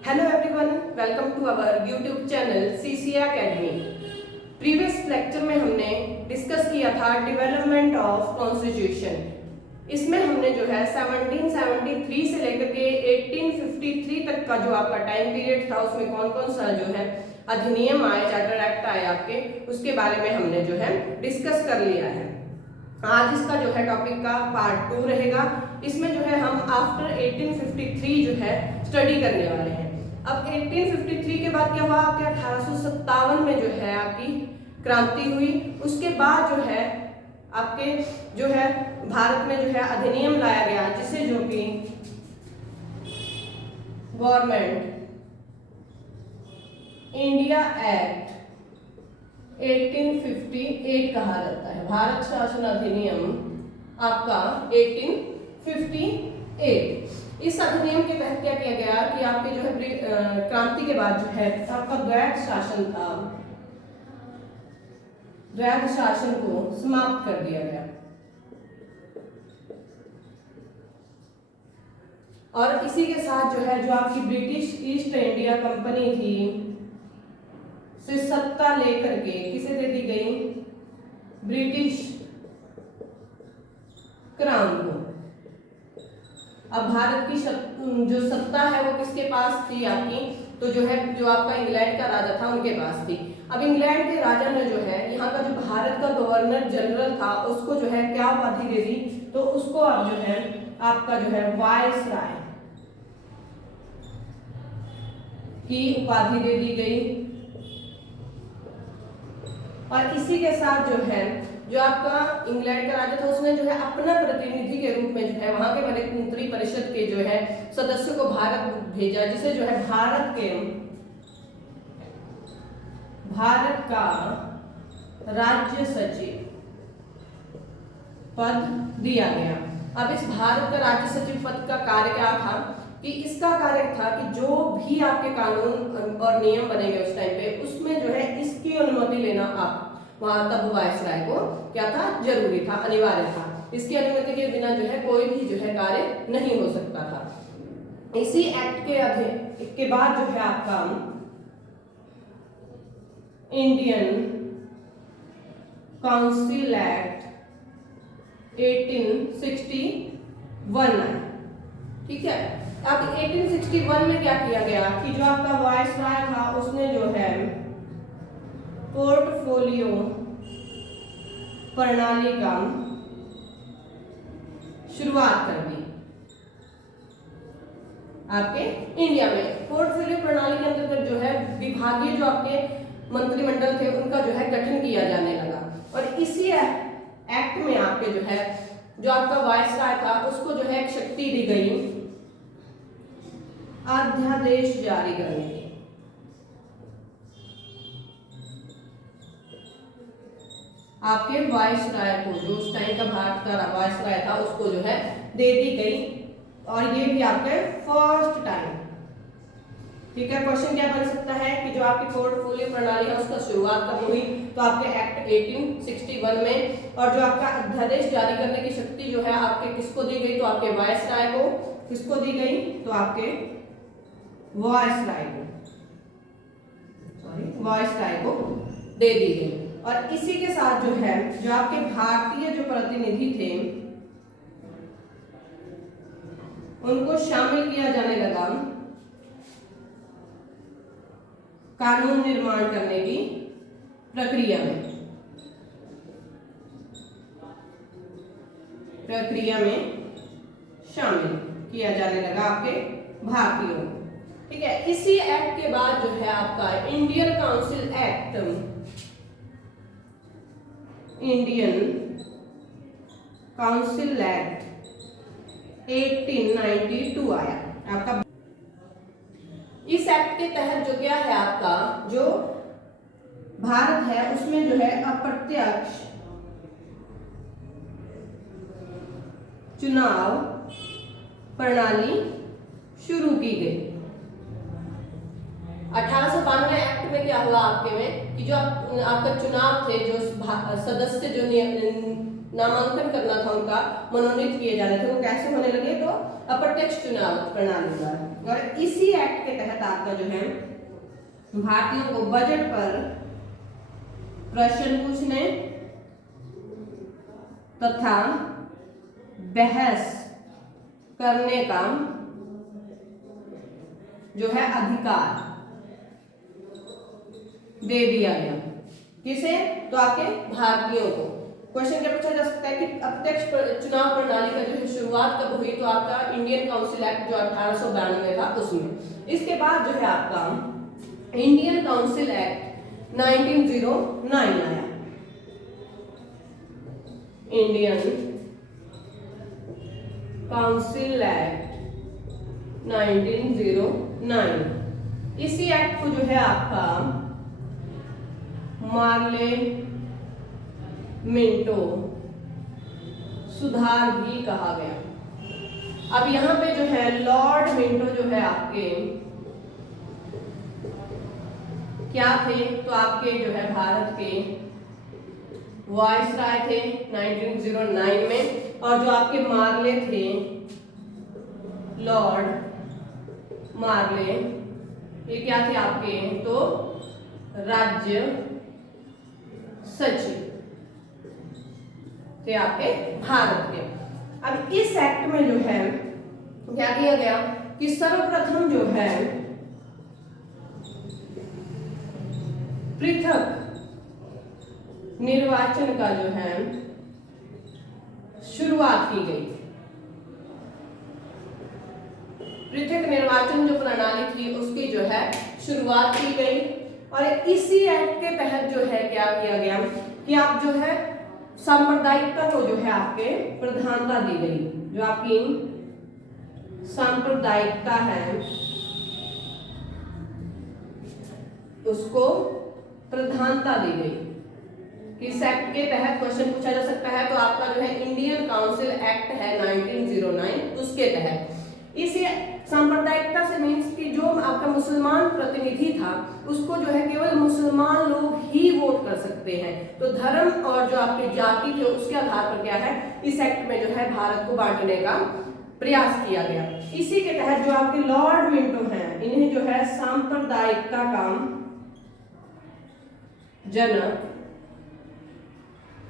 Hello everyone, welcome to our YouTube channel CCA Academy. Previous lecture में हमने discuss किया था डेवलपमेंट ऑफ कॉन्स्टिट्यूशन। इसमें हमने जो है 1773 से लेकर के 1853 तक का जो आपका टाइम पीरियड था उसमें कौन कौन सा जो है अधिनियम आए, चार्टर एक्ट आए आपके, उसके बारे में हमने जो है डिस्कस कर लिया है। आज इसका जो है टॉपिक का पार्ट 2 रहेगा। इसमें जो है हम आफ्टर 1853 जो है स्टडी करने वाले हैं। अब 1853 के बाद क्या हुआ, आपके 1857 में जो है आपकी क्रांति हुई। उसके बाद जो है आपके जो है भारत में जो है अधिनियम लाया गया, जिसे जो कि गवर्नमेंट इंडिया एक्ट 1858 कहा जाता है। भारत शासन अधिनियम आपका 1858। इस अधिनियम के तहत क्या किया गया कि आपके जो है क्रांति के बाद जो है आपका द्वैध शासन था, द्वैध शासन को समाप्त कर दिया गया। और इसी के साथ जो है जो आपकी ब्रिटिश ईस्ट इंडिया कंपनी थी से सत्ता लेकर के किसे दे दी गई, ब्रिटिश क्राउन को। अब भारत की जो सत्ता है वो किसके पास थी आपकी, तो जो है जो आपका इंग्लैंड का राजा था उनके पास थी। अब इंग्लैंड के राजा ने जो है यहाँ का जो भारत का गवर्नर जनरल था उसको जो है क्या उपाधि दे दी, तो उसको अब जो है आपका जो है वायसराय की उपाधि दे दी गई। और इसी के साथ जो है जो आपका इंग्लैंड का राजा था उसने जो है अपना प्रतिनिधि के रूप में जो है वहां के मंत्री परिषद के जो है सदस्यों को भारत भेजा, जिसे जो है भारत का राज्य सचिव पद दिया गया। अब इस भारत का राज्य सचिव पद का कार्य क्या था कि इसका कार्य था कि जो भी आपके कानून और नियम बनेंगे उस टाइम पे उसमें जो है इसकी अनुमति लेना आप वहां तब वायसराय को क्या था, जरूरी था, अनिवार्य था। इसकी अनुमति के बिना जो है कोई भी जो है कार्य नहीं हो सकता था। इसी एक्ट के बाद जो है आपका इंडियन काउंसिल एक्ट 1861 आया। ठीक है। अब 1861 में क्या किया गया कि जो आपका वायसराय था उसने जो है पोर्टफोलियो प्रणाली का शुरुआत कर दी। आपके इंडिया में पोर्टफोलियो प्रणाली के अंतर्गत जो है विभागीय जो आपके मंत्रिमंडल थे उनका जो है गठन किया जाने लगा। और इसी एक्ट में आपके जो है जो आपका वायसराय था उसको जो है एक शक्ति दी गई अध्यादेश जारी करने की। आपके वायसराय को जो उस टाइम का भारत का वायसराय था उसको जो है दे दी गई। और ये भी आपके फर्स्ट टाइम। ठीक है। क्वेश्चन क्या बन सकता है कि जो आपकी पोर्टफोलियो प्रणाली है उसका शुरुआत कब हुई, तो आपके एक्ट 1861 में। और जो आपका अध्यादेश जारी करने की शक्ति जो है आपके किसको दी गई, तो आपके वायसराय को। किसको दी गई, तो आपके वायसराय को, वायसराय को दे दी गई। और इसी के साथ जो है जो आपके भारतीय जो प्रतिनिधि थे उनको शामिल किया जाने लगा कानून निर्माण करने की प्रक्रिया में शामिल किया जाने लगा आपके भारतीयों को। ठीक है। इसी एक्ट के बाद जो है आपका Indian council act, Indian council act 1892 आया आपका। इस एक्ट के तहत जो क्या है आपका जो भारत है उसमें जो है अप्रत्यक्ष चुनाव प्रणाली शुरू की गई। 1892 एक्ट में क्या हुआ आपके में कि जो आपका चुनाव थे, जो सदस्य जो नामांकन करना था उनका मनोनीत किए जाने थे, वो कैसे होने लगे, तो अप्रत्यक्ष चुनाव प्रणाली द्वारा। और इसी एक्ट के तहत आपका जो है भारतीयों को बजट पर प्रश्न पूछने तथा बहस करने का जो है अधिकार दे दिया गया। किसे? तो आपके भारतीयों को। क्वेश्चन क्या पूछा जा सकता है कि अप्रत्यक्ष चुनाव प्रणाली का जो है शुरुआत कब हुई? तो आपका इंडियन काउंसिल एक्ट जो 1892 था उसमें। इसके बाद जो है आपका इंडियन काउंसिल एक्ट 1909 आया। Indian council act 1909। इसी एक्ट को जो है आपका मार्ले मिंटो सुधार भी कहा गया। अब यहां पे जो है लॉर्ड मिंटो जो है आपके क्या थे? तो आपके जो है भारत के वायसराय थे 1909 में, और जो आपके मार्ले थे लॉर्ड मार्ले, ये क्या थे आपके? तो राज्य सचिव थे आपके भारत के। अब इस एक्ट में जो है क्या किया गया कि सर्वप्रथम जो है पृथक निर्वाचन का जो है शुरुआत की गई। पृथक निर्वाचन जो प्रणाली थी उसकी जो है शुरुआत की गई, और इसी एक्ट के तहत जो है क्या किया गया कि आप जो है सांप्रदायिकता को जो है आपके प्रधानता दी गई। जो आपकी सांप्रदायिकता है उसको प्रधानता दी गई। किस एक्ट के तहत? क्वेश्चन पूछा जा सकता है। तो आपका जो है इंडियन काउंसिल एक्ट है 1909, उसके तहत इसी सांप्रदायिकता से मीन्स कि जो आपका मुसलमान प्रतिनिधि था उसको जो है केवल मुसलमान लोग ही वोट कर सकते हैं। तो धर्म और जो आपकी जाति थे उसके आधार पर क्या है इस एक्ट में जो है भारत को बांटने का प्रयास किया गया। इसी के तहत जो आपके लॉर्ड मिंटो हैं इन्हें जो है सांप्रदायिकता का जनक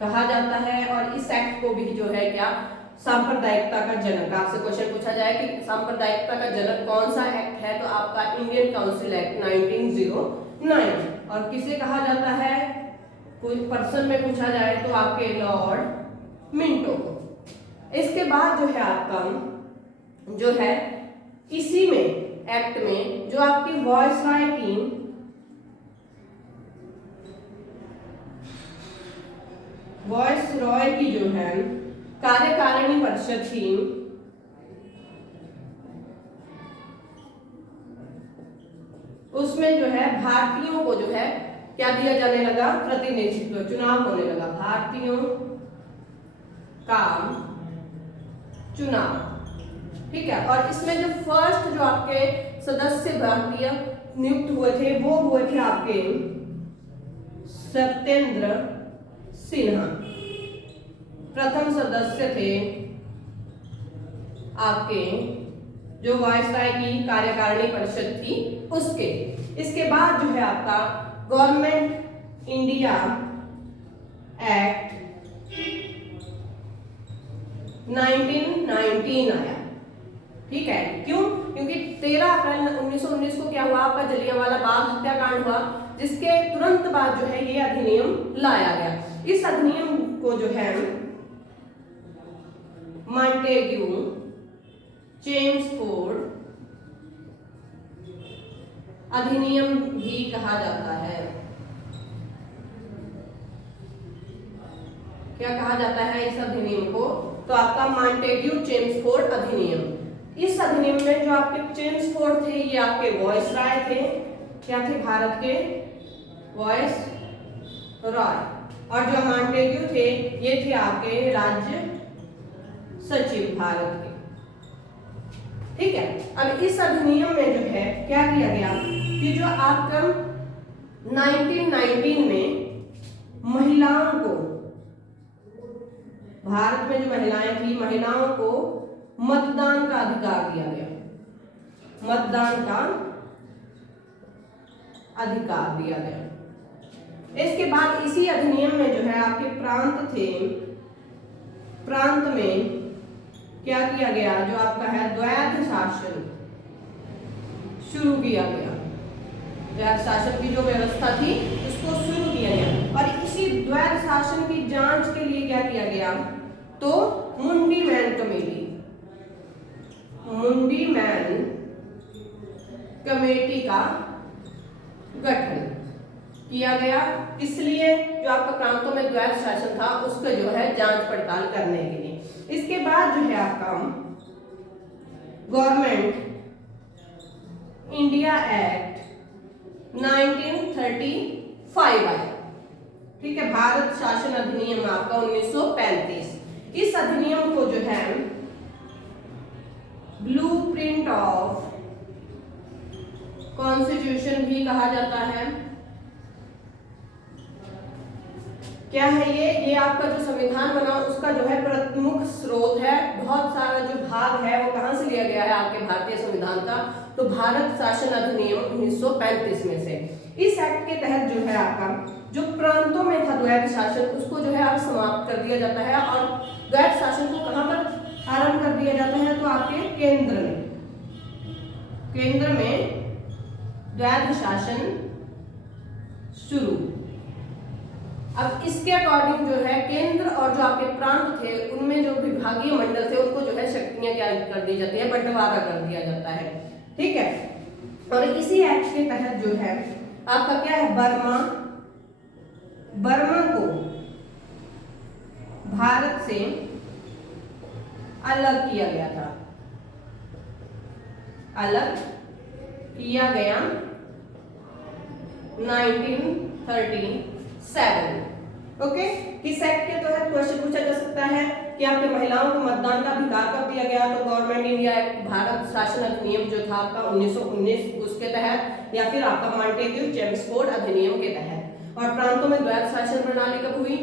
कहा जाता है, और इस एक्ट को भी जो है क्या सांप्रदायिकता का जनक। आपसे क्वेश्चन पूछा जाए कि सांप्रदायिकता का जनक कौन सा एक्ट है? तो आपका इंडियन काउंसिल एक्ट 1909। और किसे कहा जाता है? कोई पर्सन में पूछा जाए तो आपके लॉर्ड मिंटो को। इसके बाद जो है आपका जो है इसी में एक्ट में जो आपकी वायसराय की जो है कार्यकारिणी परिषद थी उसमें जो है भारतीयों को जो है क्या दिया जाने लगा? प्रतिनिधित्व, चुनाव होने लगा। भारतीयों का चुनाव, ठीक है। और इसमें जो फर्स्ट जो आपके सदस्य भारतीय नियुक्त हुए थे वो हुए थे आपके सत्येंद्र सिन्हा। प्रथम सदस्य थे आपके जो वायसराय की कार्यकारिणी परिषद थी उसके। इसके बाद जो है आपका गवर्नमेंट इंडिया एक्ट 1919 आया, ठीक है। क्यों? क्योंकि 13 अप्रैल 1919 को क्या हुआ? आपका जलियांवाला बाग हत्याकांड हुआ, जिसके तुरंत बाद जो है ये अधिनियम लाया गया। इस अधिनियम को जो है मॉन्टेग्यू चेम्सफोर्ड अधिनियम भी कहा जाता है। क्या कहा जाता है इस अधिनियम को? तो आपका मॉन्टेग्यू चेम्सफोर्ड अधिनियम। इस अधिनियम में जो आपके चेम्सफोर्ड थे ये आपके वायसराय थे। क्या थे? भारत के वायसराय। और जो मॉन्टेग्यू थे ये थे आपके राज्य सचिव भारत के, ठीक है। अब इस अधिनियम में जो है क्या किया गया कि जो आपका 1919 में महिलाओं को, भारत में जो महिलाएं थी महिलाओं को मतदान का अधिकार दिया गया। मतदान का अधिकार दिया गया। इसके बाद इसी अधिनियम में जो है आपके प्रांत थे, प्रांत में क्या किया गया, जो आपका है द्वैध शासन शुरू किया गया। द्वैध शासन की जो व्यवस्था थी उसको शुरू किया गया और इसी द्वैध शासन की जांच के लिए क्या किया गया, तो मुंडी मैन कमेटी, मुंडी मैन कमेटी का गठन किया गया। इसलिए जो आपका प्रांतों में द्वैध शासन था उसका जो है जांच पड़ताल करने के लिए। इसके बाद जो है आपका गवर्नमेंट इंडिया एक्ट 1935 आया, ठीक है, भारत शासन अधिनियम आपका 1935। इस अधिनियम को जो है ब्लूप्रिंट ऑफ कॉन्स्टिट्यूशन भी कहा जाता है। क्या है ये आपका जो संविधान बना उसका जो है प्रमुख स्रोत है। बहुत सारा जो भाग है वो कहां से लिया गया है आपके भारतीय संविधान का, तो भारत शासन अधिनियम 1935 में से। इस एक्ट के तहत जो है आपका जो प्रांतों में था द्वैध शासन उसको जो है आप समाप्त कर दिया जाता है और द्वैध शासन को कहां पर आरंभ कर दिया जाता है, तो आपके केंद्र में द्वैध शासन शुरू। अब इसके अकॉर्डिंग जो है केंद्र और जो आपके प्रांत थे उनमें जो विभागीय मंडल थे उनको जो है शक्तियां क्या कर दी जाती है, बंटवारा कर दिया जाता है, ठीक है। और इसी एक्ट के तहत जो है आपका क्या है, बर्मा को भारत से अलग किया गया था, अलग किया गया 1937। ओके, किस एक्ट के तहत क्वेश्चन पूछा जा सकता है कि आपके महिलाओं को मतदान का अधिकार कब दिया गया, तो गवर्नमेंट इंडिया एक्ट भारत शासन अधिनियम जो था आपका 1919 उसके तहत, या फिर आपका मॉन्टेग्यू चेम्सफोर्ड अधिनियम के तहत। और प्रांतों में द्वैध शासन प्रणाली कब हुई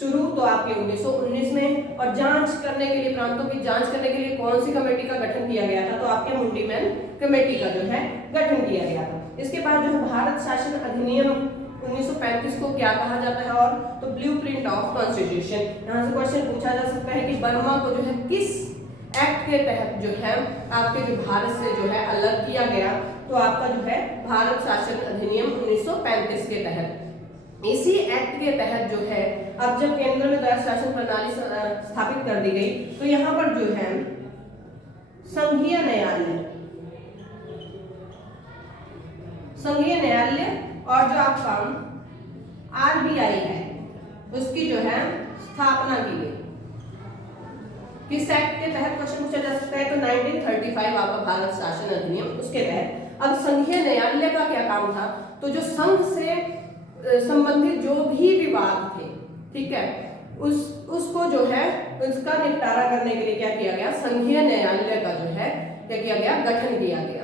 शुरू, तो आपके 1919 में। और जांच करने के लिए, प्रांतों की जांच करने के लिए कौन सी कमेटी का गठन किया गया था, तो आपके मुंडी मैन कमेटी का जो है गठन किया गया था। इसके बाद जो है भारत शासन अधिनियम 1935 को क्या कहा जाता है, और तो ब्लूप्रिंट ऑफ कॉन्स्टिट्यूशन। यहाँ से क्वेश्चन पूछा जा सकता है कि बर्मा को जो है किस एक्ट के तहत जो है आपके जो भारत से जो है अलग किया गया, तो आपका जो है भारत शासन अधिनियम 1935 के तहत। इसी एक्ट के तहत जो है अब जब केंद्र में द्वैध शासन प्रणाली स्थापित कर दी गई, तो यहाँ पर जो है संघीय न्यायालय और जो आपका आरबीआई है उसकी जो है स्थापना की गई। किस एक्ट के तहत क्वेश्चन पूछा जा सकता है, तो 1935 आपका भारत शासन अधिनियम उसके तहत। अब संघीय न्यायालय का क्या काम था, तो जो संघ से संबंधित जो भी विवाद थे, ठीक है, उसको जो है उसका निपटारा करने के लिए क्या किया गया, संघीय न्यायालय का जो है क्या किया गया, गठन किया गया।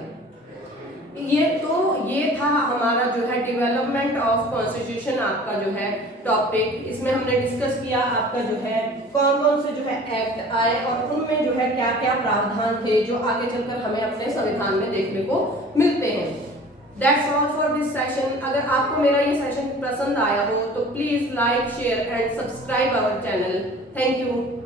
ये था हमारा जो है डेवलपमेंट ऑफ कॉन्स्टिट्यूशन आपका जो है टॉपिक। इसमें हमने डिस्कस किया आपका जो है कौन कौन से जो है एक्ट आए और उनमें जो है क्या क्या प्रावधान थे जो आगे चलकर हमें अपने संविधान में देखने को मिलते हैं। That's all for this session. अगर आपको मेरा ये सेशन पसंद आया हो तो please like, share and subscribe our channel. Thank you.